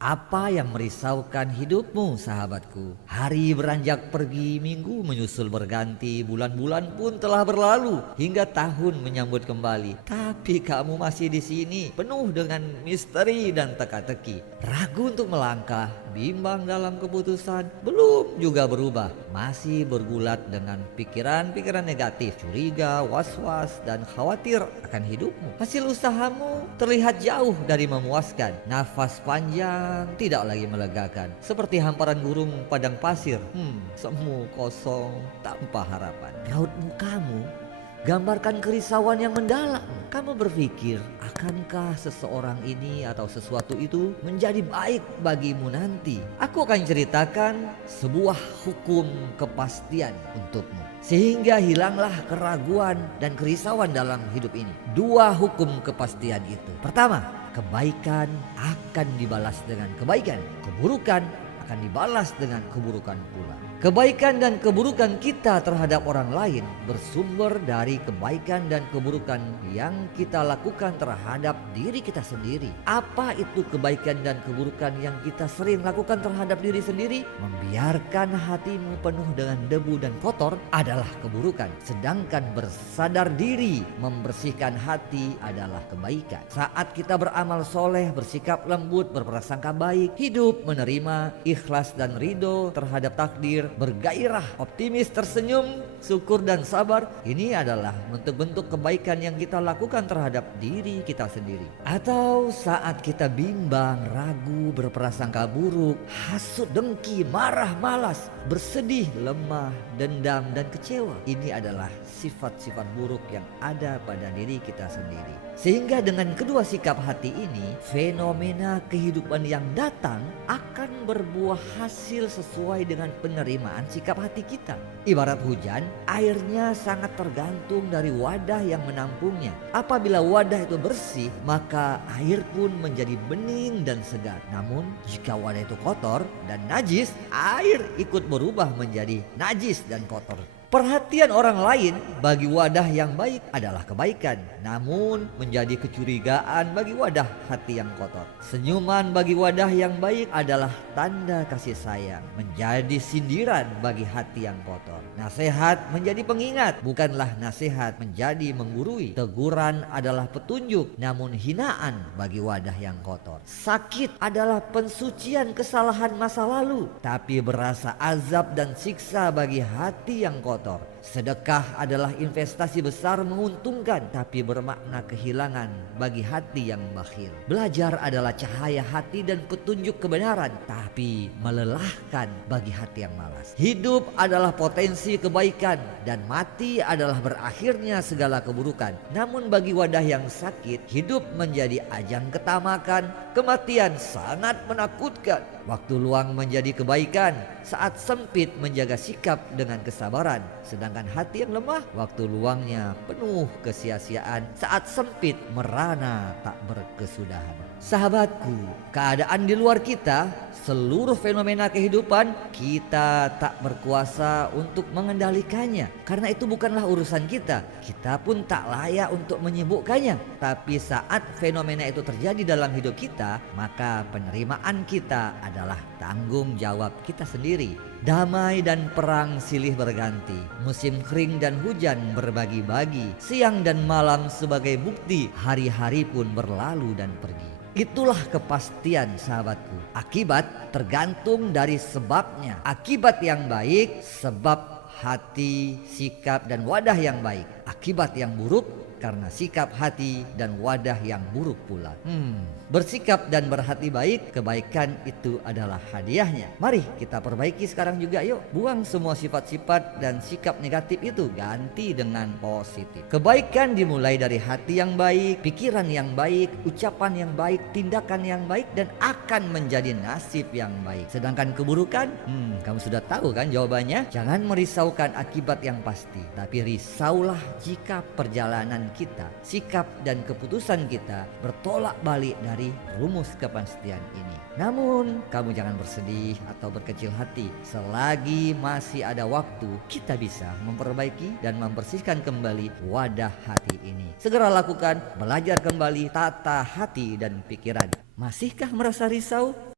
Apa yang merisaukan hidupmu, sahabatku? Hari beranjak pergi, minggu menyusul berganti, bulan-bulan pun telah berlalu hingga tahun menyambut kembali. Tapi kamu masih di sini, penuh dengan misteri dan teka-teki. Ragu untuk melangkah, bimbang dalam keputusan, belum juga berubah. Masih bergulat dengan pikiran-pikiran negatif, curiga, was-was, dan khawatir akan hidupmu. Hasil usahamu terlihat jauh dari memuaskan. Nafas panjang tidak lagi melegakan, seperti hamparan burung padang pasir. Semu kosong tanpa harapan. Raut mukamu gambarkan kerisauan yang mendalam. Kamu berpikir, akankah seseorang ini atau sesuatu itu menjadi baik bagimu nanti? Aku akan ceritakan sebuah hukum kepastian untukmu, sehingga hilanglah keraguan dan kerisauan dalam hidup ini. Dua hukum kepastian itu. Pertama, kebaikan akan dibalas dengan kebaikan, keburukan akan dibalas dengan keburukan pula. Kebaikan dan keburukan kita terhadap orang lain bersumber dari kebaikan dan keburukan yang kita lakukan terhadap diri kita sendiri. Apa itu kebaikan dan keburukan yang kita sering lakukan terhadap diri sendiri? Membiarkan hatimu penuh dengan debu dan kotor adalah keburukan. Sedangkan bersadar diri, membersihkan hati adalah kebaikan. Saat kita beramal soleh, bersikap lembut, berprasangka baik, hidup menerima, ikhlas dan ridho terhadap takdir, bergairah, optimis, tersenyum, syukur dan sabar. Ini adalah bentuk-bentuk kebaikan yang kita lakukan terhadap diri kita sendiri. Atau saat kita bimbang, ragu, berprasangka buruk, hasut, dengki, marah, malas, bersedih, lemah, dendam dan kecewa. Ini adalah sifat-sifat buruk yang ada pada diri kita sendiri. Sehingga dengan kedua sikap hati ini, fenomena kehidupan yang datang akan berbuah hasil sesuai dengan penerimaan sikap hati kita. Ibarat hujan, airnya sangat tergantung dari wadah yang menampungnya. Apabila wadah itu bersih, maka air pun menjadi bening dan segar. Namun jika wadah itu kotor dan najis, air ikut berubah menjadi najis dan kotor. Perhatian orang lain bagi wadah yang baik adalah kebaikan, namun menjadi kecurigaan bagi wadah hati yang kotor. Senyuman bagi wadah yang baik adalah tanda kasih sayang, menjadi sindiran bagi hati yang kotor. Nasihat menjadi pengingat, bukanlah nasihat menjadi menggurui. Teguran adalah petunjuk, namun hinaan bagi wadah yang kotor. Sakit adalah pensucian kesalahan masa lalu, tapi berasa azab dan siksa bagi hati yang kotor. Sedekah adalah investasi besar menguntungkan, tapi bermakna kehilangan bagi hati yang bakhil. Belajar adalah cahaya hati dan petunjuk kebenaran, tapi melelahkan bagi hati yang malas. Hidup adalah potensi kebaikan dan mati adalah berakhirnya segala keburukan. Namun bagi wadah yang sakit, hidup menjadi ajang ketamakan, kematian sangat menakutkan. Waktu luang menjadi kebaikan, saat sempit menjaga sikap dengan kesabaran. Sedangkan hati yang lemah, waktu luangnya penuh kesia-siaan, saat sempit merana tak berkesudahan. Sahabatku, keadaan di luar kita, seluruh fenomena kehidupan, kita tak berkuasa untuk mengendalikannya. Karena itu bukanlah urusan kita. Kita pun tak layak untuk menyibukkannya. Tapi saat fenomena itu terjadi dalam hidup kita, maka penerimaan kita adalah tanggung jawab kita sendiri. Damai dan perang silih berganti, musim kering dan hujan berbagi-bagi, siang dan malam sebagai bukti, hari-hari pun berlalu dan pergi. Itulah kepastian, sahabatku. Akibat tergantung dari sebabnya. Akibat yang baik sebab hati, sikap dan wadah yang baik. Akibat yang buruk karena sikap hati dan wadah yang buruk pula. Bersikap dan berhati baik, kebaikan itu adalah hadiahnya. Mari kita perbaiki sekarang juga yuk. Buang semua sifat-sifat dan sikap negatif itu, ganti dengan positif. Kebaikan dimulai dari hati yang baik, pikiran yang baik, ucapan yang baik, tindakan yang baik, dan akan menjadi nasib yang baik. Sedangkan keburukan, kamu sudah tahu kan jawabannya? Jangan merisaukan akibat yang pasti, tapi risaulah jika perjalanan kita, sikap dan keputusan kita bertolak balik dari rumus kepastian ini. Namun kamu jangan bersedih atau berkecil hati. Selagi masih ada waktu, kita bisa memperbaiki dan membersihkan kembali wadah hati ini. Segera lakukan, belajar kembali tata hati dan pikiran. Masihkah merasa risau?